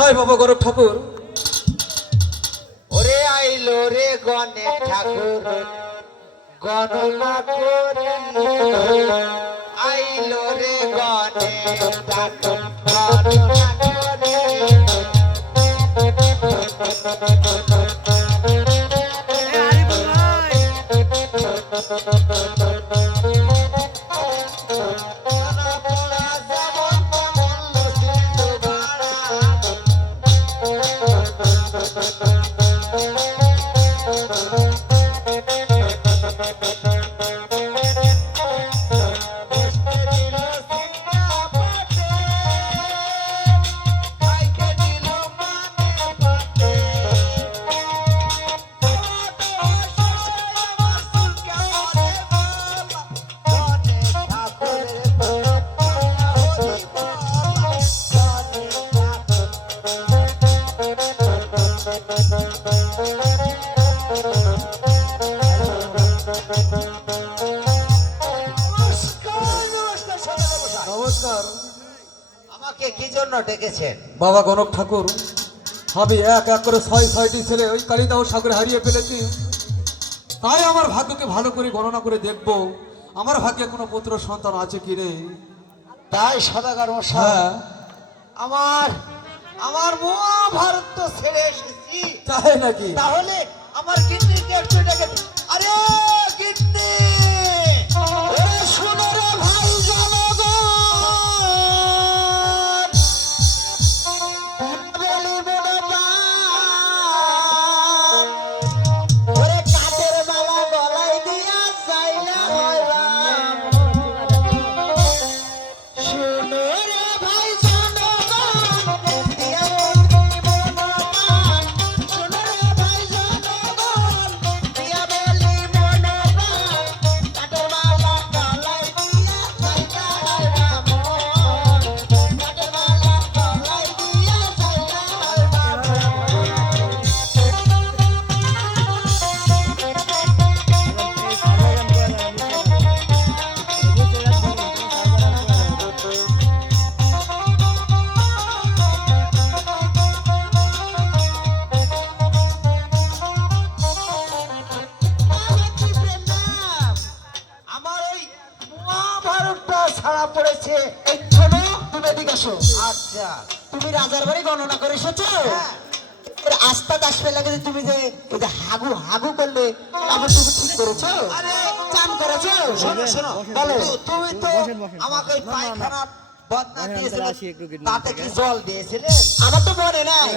তাই বাবা গণক ঠাকুর। ওরে আইলো রে গণেশ ঠাকুর গণনা করে, আইলো রে গণেশ ঠাকুর গণনা করে। নমস্কার। আমাকে কি জন্য ডেকেছেন? বাবা গণক ঠাকুর, আমি এক এক করে ৬-৬টি ছেলে ওই কালিদাহ সাগরে হারিয়ে ফেলেছি। তাই আমার ভাগ্যকে ভালো করে গণনা করে দেখব আমার ভাগ্যে কোনো পুত্র সন্তান আছে কি রে। তাই সদাগর মশাই, হ্যাঁ। আমার আমার মহাভারত তো ছেড়ে এসেছি। তাই নাকি? তাহলে আমার কিডনিকে একটু ডেকে। আরে কিডনি, ওরে শোনো রে ভাই জনগণ, বলি বলবান, ওরে কাঠের মালা গলায় দিয়া যাইলে হয় রাম। শোনো রে ভাই জনগণ, দিয়া বলি বলবান, শোনো রে ভাই জনগণ, দিয়া বলি বলবান, কাঠের মালা গলায় দিয়া যাইলে হয় রাম। কাঠের মালা গলায় দিয়া যাইলে হয় রাম। আমার ওই মহাভারতটা ছাড়া পড়েছে। এই শোনো, তুমি এদিকে আসো। আচ্ছা, তুমি রাজার বাড়ি গণনা করে এসেছো? হ্যাঁ। এর আস্থা আসবে লাগে যে তুমি যে ওই যে হাগু হাগু করলে, তারপর তুমি ঠিক করেছো? আরে চান করেছো? শোনো শোনো, বলো। তুমি তো আমাকে ওই পায়খানা বদনা দিয়েছিলে, তাতে কি জল দিয়েছিলে? আমার তো মনে নাই।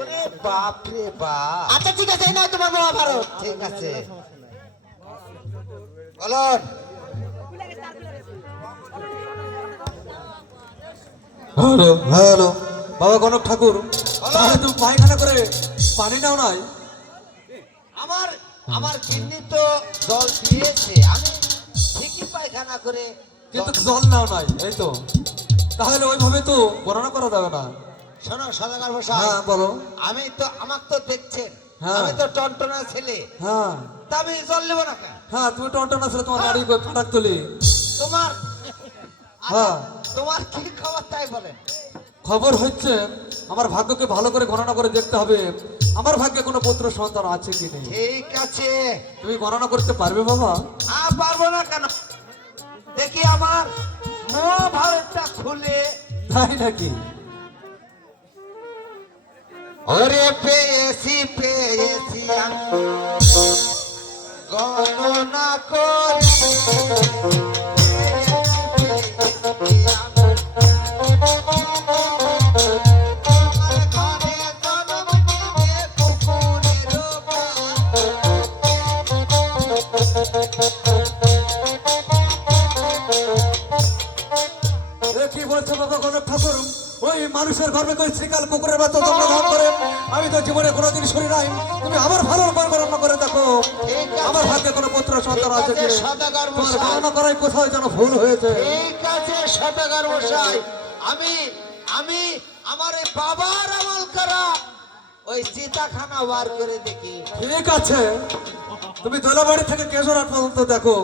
ওরে বাপ রে বাপ। আচ্ছা ঠিক আছে, এই নাও তোমার মহাভারত। ঠিক আছে, বলুন। হ্যালো হ্যালো বাবা গণক ঠাকুর, তাহলে তুমি পায়খানা করে পানি নাও নাই? আমার আমার কিডনি তো জল দিয়েছে, আমি ঠিকই পায়খানা করে। কিন্তু জল নাও নাই, এই তো। তাহলে ওইভাবে তো গণনা করা যাবে না। শোনো সদাগর মশাই, হ্যাঁ বলো। আমি তো, আমার তো দেখছেন, হ্যাঁ। আমি তো টনটনা ছেলে, হ্যাঁ তা আমি জল নেবো না কেন? হ্যাঁ, তুমি টনটনা ছিল, তোমার নাড়ি ফাটাক তুলি। তোমার হ্যাঁ। তোমার কি খবর তাই বলেন। খবর হচ্ছে আমার ভাগ্যকে ভালো করে গণনা করে দেখতে হবে আমার ভাগ্যে কোনো পুত্র সন্তান আছে কি নেই। ঠিক আছে, তুমি গণনা করতে পারবে বাবা? পারবো না কেন? দেখি আমার মহাভারতটা খুলে। তাই নাকি? ওরে পেয়েছি পেয়েছি আমি গণনা করি, আমার ঘরে জন্ম নিবে কুকুরের এ কি বলছো বাবা গণক ঠাকুর? ওই মানুষের গর্বে করে শ্রীকাল কুকুরের বাচ্চা জন্মগ্রহণ করে আমি তো জীবনে কোনোদিন শুনি নাই। তুমি আমার ভালো করে গণনা করে দেখো ঠিক আছে। আমার ভাগ্যে কোনো পুত্র সন্তান আছে কি নেই। সদাগর তোমার মশাই, গণনা করাই কোথাও যেন ভুল হয়েছে। ঠিক আছে সদাগর মশাই, আমি আমি আমার এই বাবার আমল করা ওই চিতাখানা বার করে দেখি। ঠিক আছে, তুমি দোলাবাড়ি থেকে কেশরহাট পর্যন্ত দেখো।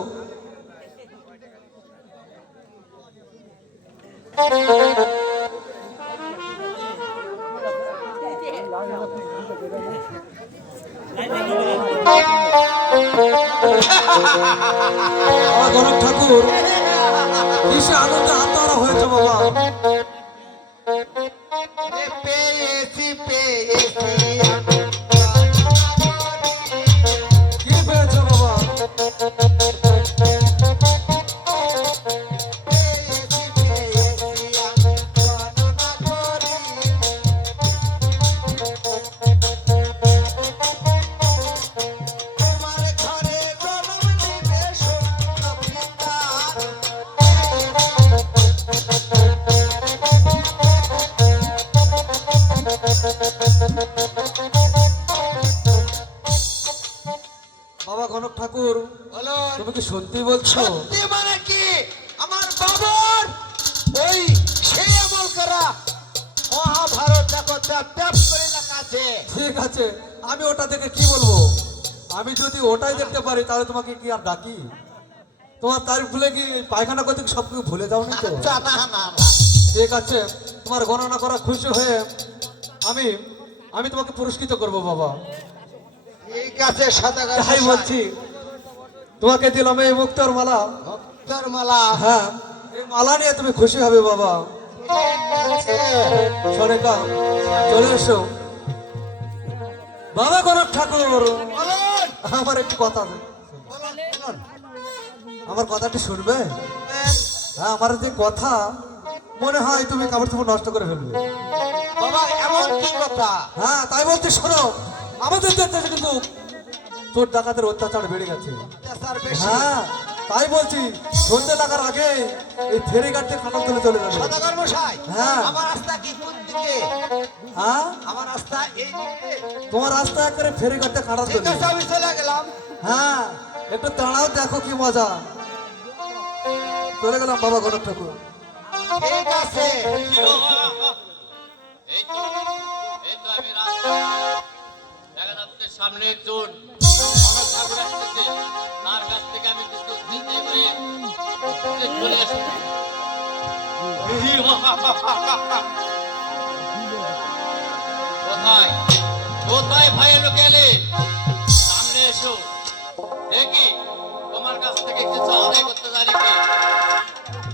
আমার গণক ঠাকুর কিসে আনন্দে আত্মহারা হয়েছে বাবা। পেয়েছি পেয়েছি কি পেয়েছে বাবা? পেয়েছি পেয়েছি আমি গণনা করি। তোমার ঘরে জন্ম নিবে সোনার পিতা। বাবা গণক ঠাকুর, বলুন তুমি কি সত্যি বলছো? সত্যি মানে কি? আমার বাবার ওই সেই আমল করা মহাভারত দেখো ট্যাপ ট্যাপ করে লেখা আছে। ঠিক আছে, আমি ওটা দেখে কি বলবো? আমি যদি ওটাই দেখতে পারি তাহলে তোমাকে কি আর ডাকি? তোমার তারিখ ভুলে কি পায়খানা করতে সব কিছু ভুলে যাও না তো? আচ্ছা, না না না ঠিক আছে, তোমার গণনা করা খুশি হয়ে আমি আমি তোমাকে পুরস্কৃত করব বাবা। ঠিক আছে সদাগর তাই বলছি, তোমাকে দিলাম এই মুক্তর মালা। ভক্তর মালা। হ্যাঁ, এই মালা নিয়ে তুমি খুশি হবে বাবা। সরেকা, চলে এসো বাবা গণক ঠাকুর। বলুন আমার একটু কথা আছে, বলুন বলুন। আমার কথাটি শুনবে? হ্যাঁ, আমার যে কথা মনে হয় তুমি কাপড় চোপড় নষ্ট করে ফেলবে। বাবা এমন কি কথা? হ্যাঁ, তাই বলতে শোনো, আমাদের দেশে কিন্তু চোর ডাকাতের অত্যাচার বেড়ে গেছে। অত্যাচার বেশি। হ্যাঁ, তাই বলছি সন্ধ্যে লাগার আগে এই ফেরিঘাটে খানাল তুলে চলে যাবে। সদাগর মশাই, হ্যাঁ। আমার রাস্তা কি কোন দিকে? হ্যাঁ, আমার রাস্তা এই দিকে। তোমার রাস্তা করে ফেরিঘাটে খানাল ঠিক তুলে। আছে আমি চলে গেলাম। হ্যাঁ, একটু দাঁড়াও, দেখো কি মজা। চলে গেলাম বাবা গণক ঠাকুর। ঠিক আছে। এই তো আমি রাস্তায় দেখা যাচ্ছে সামনে একজন গণক ঠাকুর আসতেছে, তার কাছ থেকে আমি কিছু চিন্তা করে চলে আসছি। কোথায় কোথায় ভাই লোক এলে? সামনে এসো, দেখি তোমার কাছ থেকে কিছু আদায় করতে জানি কি।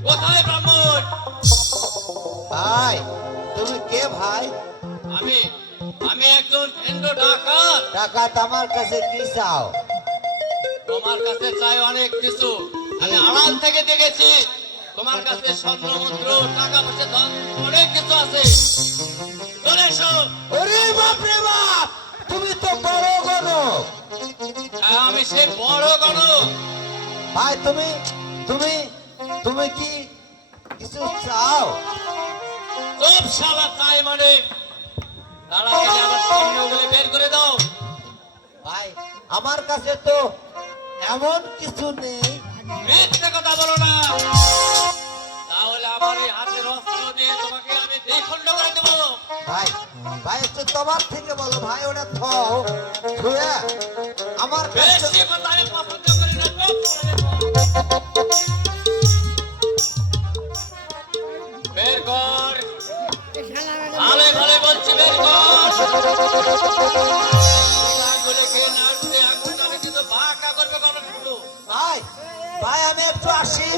কোথায় ব্রাহ্মণ? ভাই তুমি কে ভাই? আমি আমি একজন কেন্দ্র ডাকাত। ডাকাত আমার কাছে কি চাও? তোমার কাছে চাই অনেক কিছু। আমি আড়াল থেকে দেখেছি তোমার কাছে স্বর্ণ মুদ্রা, টাকা পয়সা, ধন অনেক কিছু আছে। চলে এসো। ওরে বাপ রে বাপ, তুমি তো বড় গণক। হ্যাঁ, আমি সে বড় গণক। ভাই তুমি তুমি তুমি কি কিছু চাও? সব শালা চাই মানে তার আগে আমার স্বর্ণগুলো বের করে দাও। ভাই আমার কাছে তো এমন কিছু নেই। মিথ্যে কথা বলো না, তাহলে আমার এই হাতের অস্ত্র দিয়ে তোমাকে আমি দ্বিখণ্ড করে দেবো। ভাই ভাই একটু তোমার থেকে বলো ভাই, ওটা থাও ধুয়ে আমার কাছে। বেশি কথা আমি পছন্দ করি না। বের কর, ভালো ভালো বলছি, বের কর। আগুনে খেয়ে নাচতে আগুন জ্বালে কিন্তু বাঁকা করবে গণক ঠাকুর। ভাই ভাই আমি একটু আসি।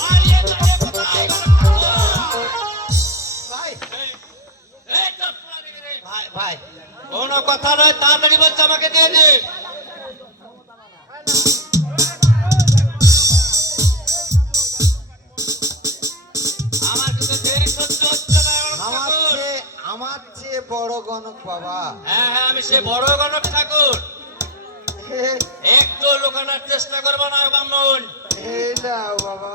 মারিয়ে তাকে কোথায় গণক ঠাকুর? ভাই এই চপ পুরা দিকে রে। ভাই ভাই কোনো কথা নয়, তাড়াতাড়ি বলছে আমাকে দিয়ে দে। আমার কিন্তু দেরি সহ্য হচ্ছে না গণক ঠাকুর। আমার চেয়ে বড় গণক বাবা। হ্যাঁ হ্যাঁ, আমি সে বড় গণক ঠাকুর। একটু লুকানোর চেষ্টা করবো না ব্রাহ্মণ। এই নাও বাবা।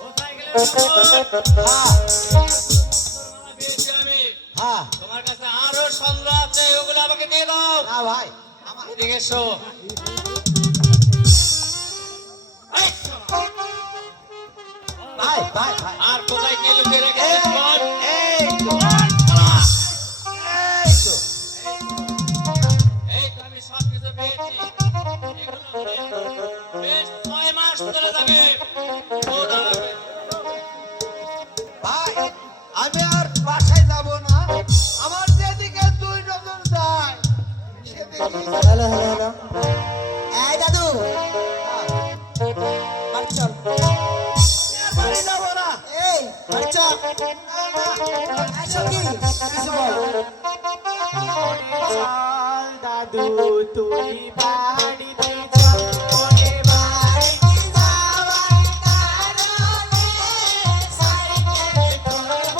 কোথায় গেলে ব্রাহ্মণ? হ্যাঁ মালা পেয়েছি আমি। হ্যাঁ তোমার কাছে আরো সন্দেহ আছে, ওগুলো আমাকে দিয়ে দাও। না ভাই আমার এদিকে এসো। এই, ভাই ভাই ভাই আর কোথায় কি লুকিয়ে এই রেখেছিস বল? এই তো এই তো এই তো আমি সব কিছু পেয়েছি। এগুলো বেশ আচ্ছা আচ্ছা কি কিছু বল চল দাদু তুই বাড়িতে চল ওরে বাড়িতে যাওয়ার কারণে সাইকেল করব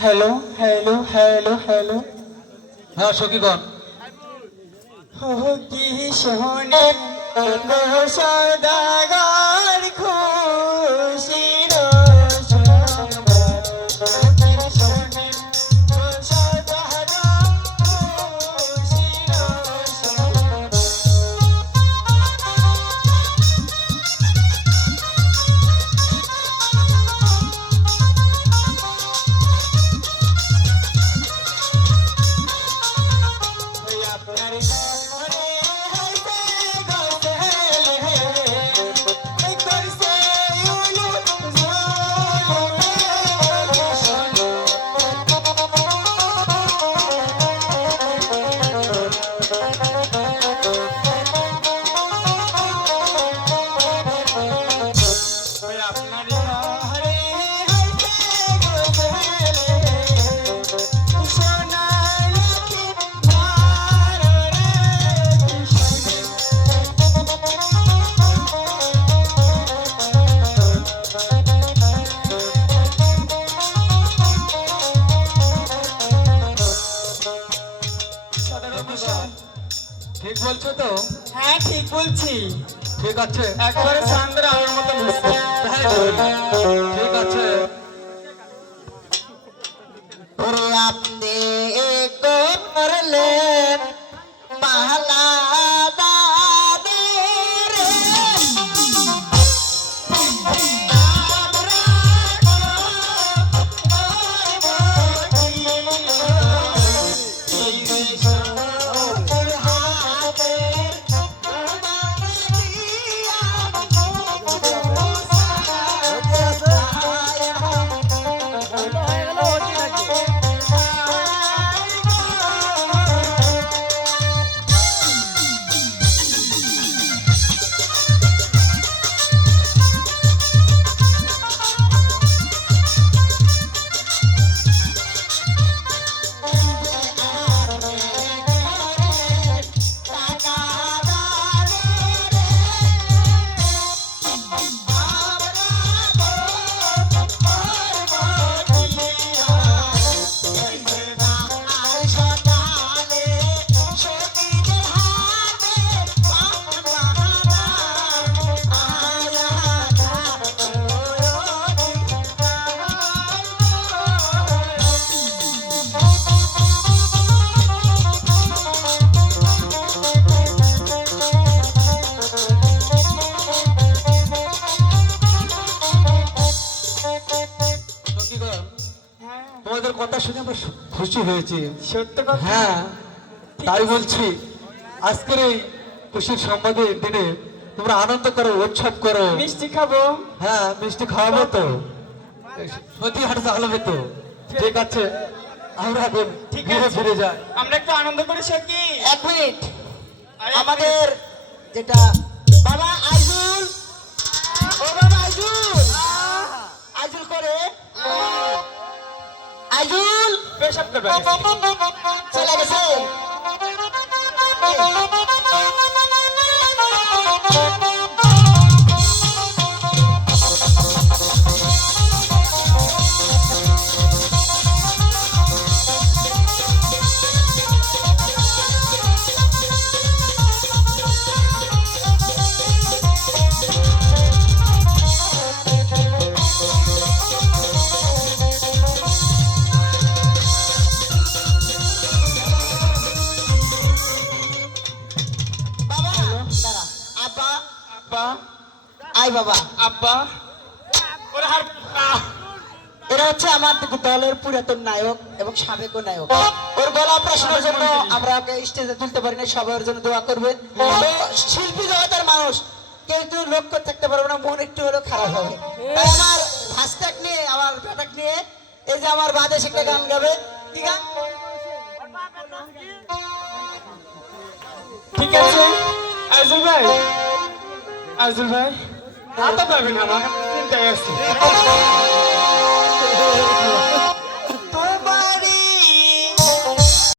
हेलो हेलो हेलो हेलो হ্যাঁ সখীগণ हो की सोने सदागर खुशीर ঠিক বলছো তো? হ্যাঁ ঠিক বলছি ঠিক আছে একবারে সান্দ্রা আমার মতো বুঝতে ঠিক আছে ওরে আপনি করলেন পাহলা দাদে রে আমরা শুনে আমরা খুশি হয়েছি। সত্য কথা। হ্যাঁ, তাই বলছি আজকের এই খুশির সংবাদের দিনে তোমরা আনন্দ করো, উৎসব করো। মিষ্টি খাবো। হ্যাঁ, মিষ্টি খাওয়াবো তো, সত্যি হাট চালাবে তো। ঠিক আছে, আমরা এখন গৃহে ফিরে যাই। আমরা একটু আনন্দ করি সত্যি। এক মিনিট, আমাদের যেটা বাবা আইজুল, ও বাবা আইজুল, আইজুল করে আইজুল পেশাব করবে। চলে গেছে। বাবা দাঁড়া, আব্বা আব্বা, আই বাবা, আব্বা, ওরে হার এরা হচ্ছে আমার দলের পুরাতন নায়ক এবং সাবেক নায়ক। ওর গলা অপারেশনের জন্য আমরা ওকে স্টেজে তুলতে পারি না, সবার জন্য দোয়া করবেন। তো শিল্পী জগতের মানুষ কেউ তো লক্ষ্য থাকতে পারবে না, মন একটু হলেও খারাপ হবে। তাই আমার ভাস্তাক নিয়ে, আমার বেটাক নিয়ে এই যে আমার বাদেশ একটা গান গাবে। কি গান? ঠিক আছে আইজুল ভাই, আইজুল ভাই, হাতে পারবেন আমার চিন্তায় আছে।